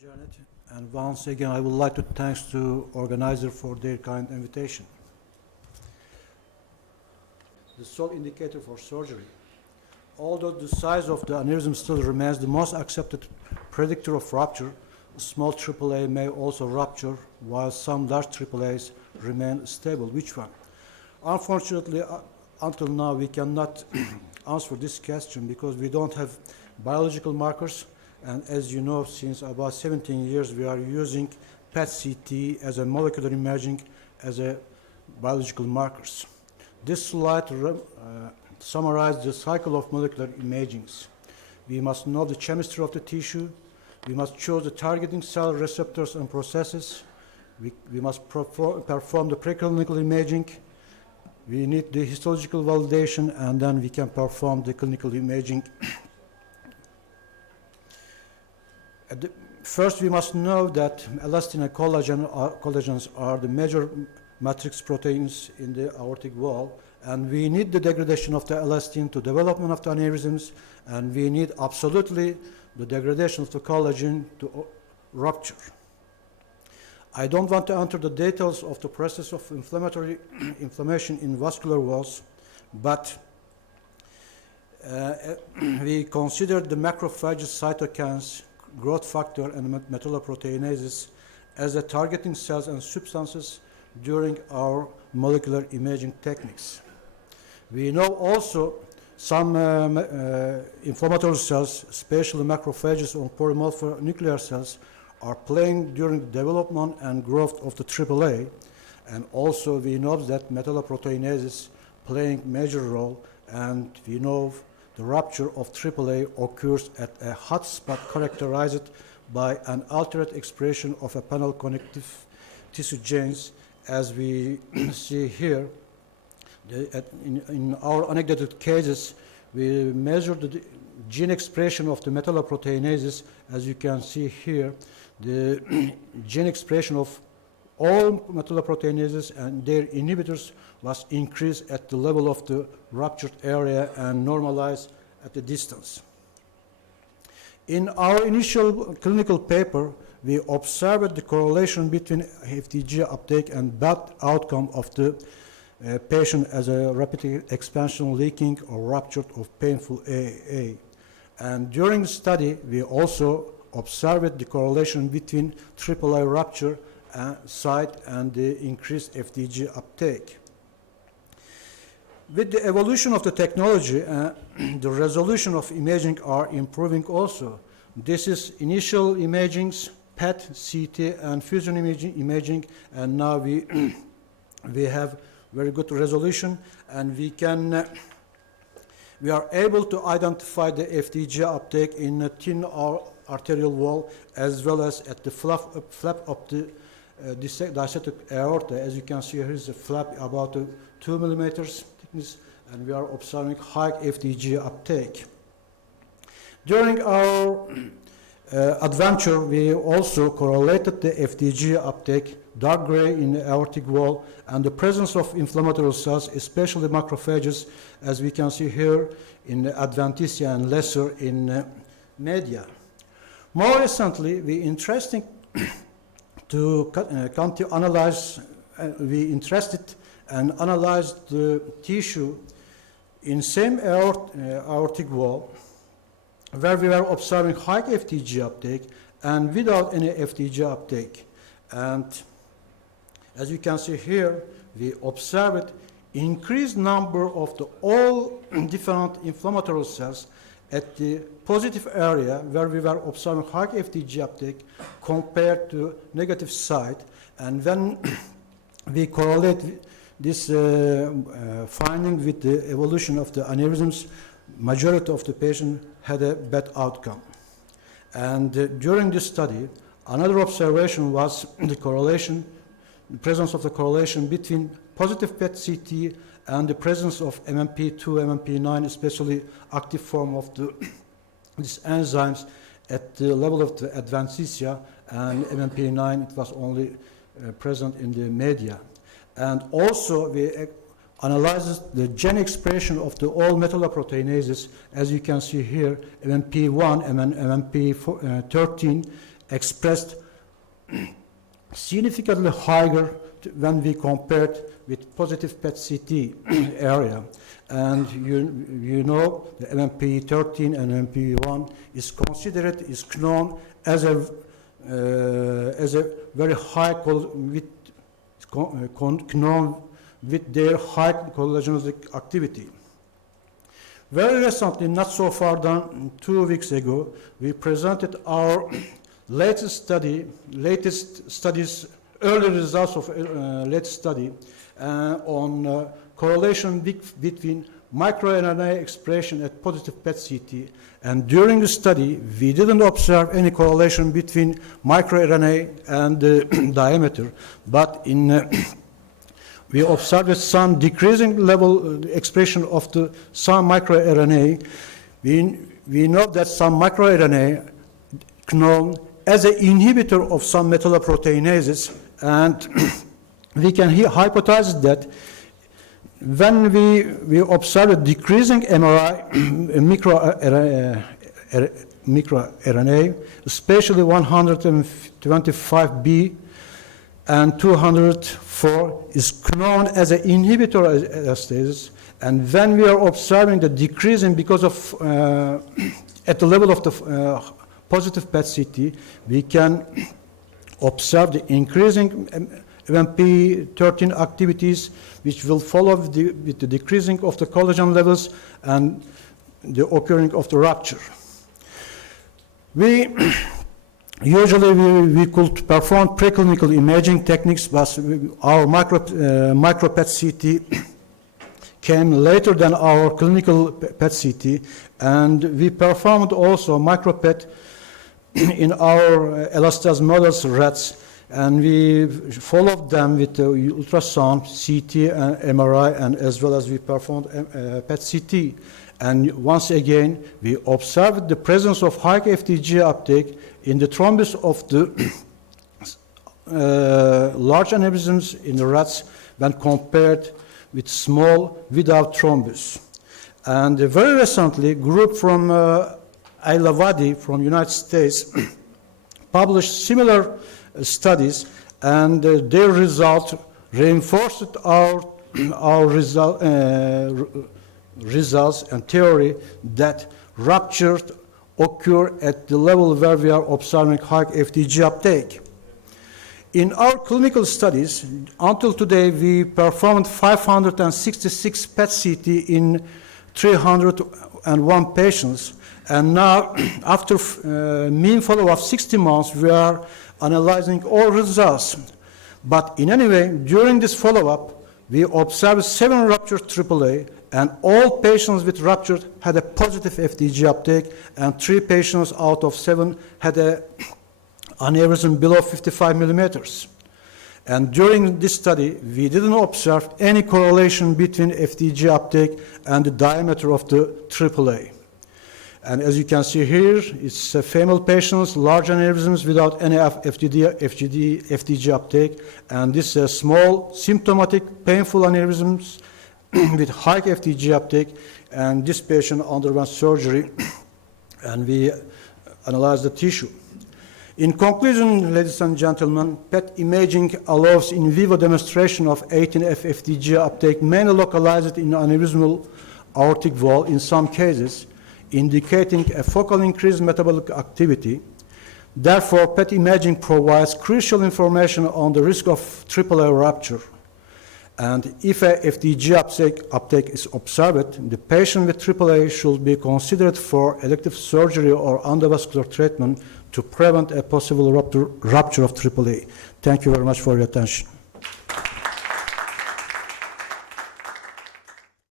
Janet, and once again I would like to thank the organizer for their kind invitation. The sole indicator for surgery. Although the size of the aneurysm still remains the most accepted predictor of rupture, a small AAA may also rupture, while some large AAAs remain stable. Which one? Unfortunately, until now we cannot answer this question because we don't have biological markers. And as you know, since about 17 years, we are using PET-CT as a molecular imaging as a biological markers. This slide summarizes the cycle of molecular imagings. We must know the chemistry of the tissue. We must choose the targeting cell receptors and processes. We must perform the preclinical imaging. We need the histological validation, and then we can perform the clinical imaging. First, we must know that elastin and collagens are the major matrix proteins in the aortic wall, and we need the degradation of the elastin to development of the aneurysms, and we need absolutely the degradation of the collagen to rupture. I don't want to enter the details of the process of inflammation in vascular walls, but we consider the macrophages, cytokines, growth factor, and metalloproteinases as the targeting cells and substances during our molecular imaging techniques. We know also some inflammatory cells, especially macrophages or polymorph nuclear cells, are playing during the development and growth of the AAA, and also we know that metalloproteinases playing major role, and we know the rupture of AAA occurs at a hot spot characterized by an altered expression of a panel connective tissue genes, as we see here. In our anecdotal cases, we measured the gene expression of the metalloproteinases. As you can see here, the gene expression of all metalloproteinases and their inhibitors was increased at the level of the ruptured area and normalized at the distance. In our initial clinical paper, we observed the correlation between FDG uptake and bad outcome of the patient as a rapid expansion leaking or ruptured or painful AA. And during the study, we also observed the correlation between AAA rupture site and the increased FDG uptake. With the evolution of the technology, the resolution of imaging are improving also. This is initial imagings, PET, CT, and fusion imaging, and now we have very good resolution, and we are able to identify the FDG uptake in a thin arterial wall as well as at the flap of the dissected aorta. As you can see, here is a flap about 2 millimeters thickness, and we are observing high FDG uptake. During our adventure, we also correlated the FDG uptake, dark gray in the aortic wall, and the presence of inflammatory cells, especially macrophages, as we can see here in the adventitia and lesser in media. More recently, we interested to analyze the tissue in same aortic wall, where we were observing high FDG uptake and without any FDG uptake. And as you can see here, we observed increased number of the all different inflammatory cells at the positive area where we were observing high FDG uptake compared to negative side. And when we correlate this finding with the evolution of the aneurysms, majority of the patients had a bad outcome. And during this study, another observation was the presence of the correlation between positive PET-CT and the presence of MMP2, MMP9, especially active form of these enzymes at the level of the adventitia, and MMP9, it was only present in the media. And also we analyzes the gene expression of the all metalloproteinases, as you can see here, MMP1, MMP13, expressed significantly higher when we compared with positive PET-CT area. And you know the MMP13 and MMP1 is considered, is known as a very high known with their high collagenogenic activity. Very recently, not so far than 2 weeks ago, we presented our latest studies, early results of latest study on correlation between microRNA expression at positive PET-CT. And during the study, we didn't observe any correlation between microRNA and the diameter, but we observed some decreasing level expression of some microRNA. We know that some microRNA known as an inhibitor of some metalloproteinases, and we can hypothesize that when we observe a decreasing MRI microRNA, especially 125B and 204 is known as an inhibitor elastasis, and when we are observing the decreasing because of at the level of the positive PET-CT, we can observe the increasing MMP13 activities, which will follow with the decreasing of the collagen levels and the occurring of the rupture. Usually we could perform preclinical imaging techniques, but our micro PET-CT came later than our clinical PET-CT, and we performed also micro-PET in our elastase models rats, and we followed them with ultrasound, CT, and MRI, and as well as we performed PET-CT. And once again, we observed the presence of high FDG uptake in the thrombus of the large aneurysms in the rats when compared with small without thrombus. And very recently, a group from Ailavadi from United States published similar studies, and their results reinforced our results and theory that ruptures occur at the level where we are observing high FDG uptake. In our clinical studies, until today, we performed 566 PET-CT in 301 patients, and now, after mean follow-up of 60 months, we are analyzing all results. But in any way, during this follow-up, we observed 7 ruptured AAA, and all patients with ruptured had a positive FDG uptake, and 3 patients out of 7 had a aneurysm below 55 millimeters. And during this study, we didn't observe any correlation between FDG uptake and the diameter of the AAA. And as you can see here, it's female patients, large aneurysms without any FDG uptake, and this is small, symptomatic, painful aneurysms with high FDG uptake, and this patient underwent surgery, and we analyzed the tissue. In conclusion, ladies and gentlemen, PET imaging allows in vivo demonstration of 18F FDG uptake, mainly localized in aneurysmal aortic wall in some cases, indicating a focal increased metabolic activity. Therefore, PET imaging provides crucial information on the risk of AAA rupture. And if a FDG uptake is observed, the patient with AAA should be considered for elective surgery or endovascular treatment to prevent a possible rupture of AAA. Thank you very much for your attention.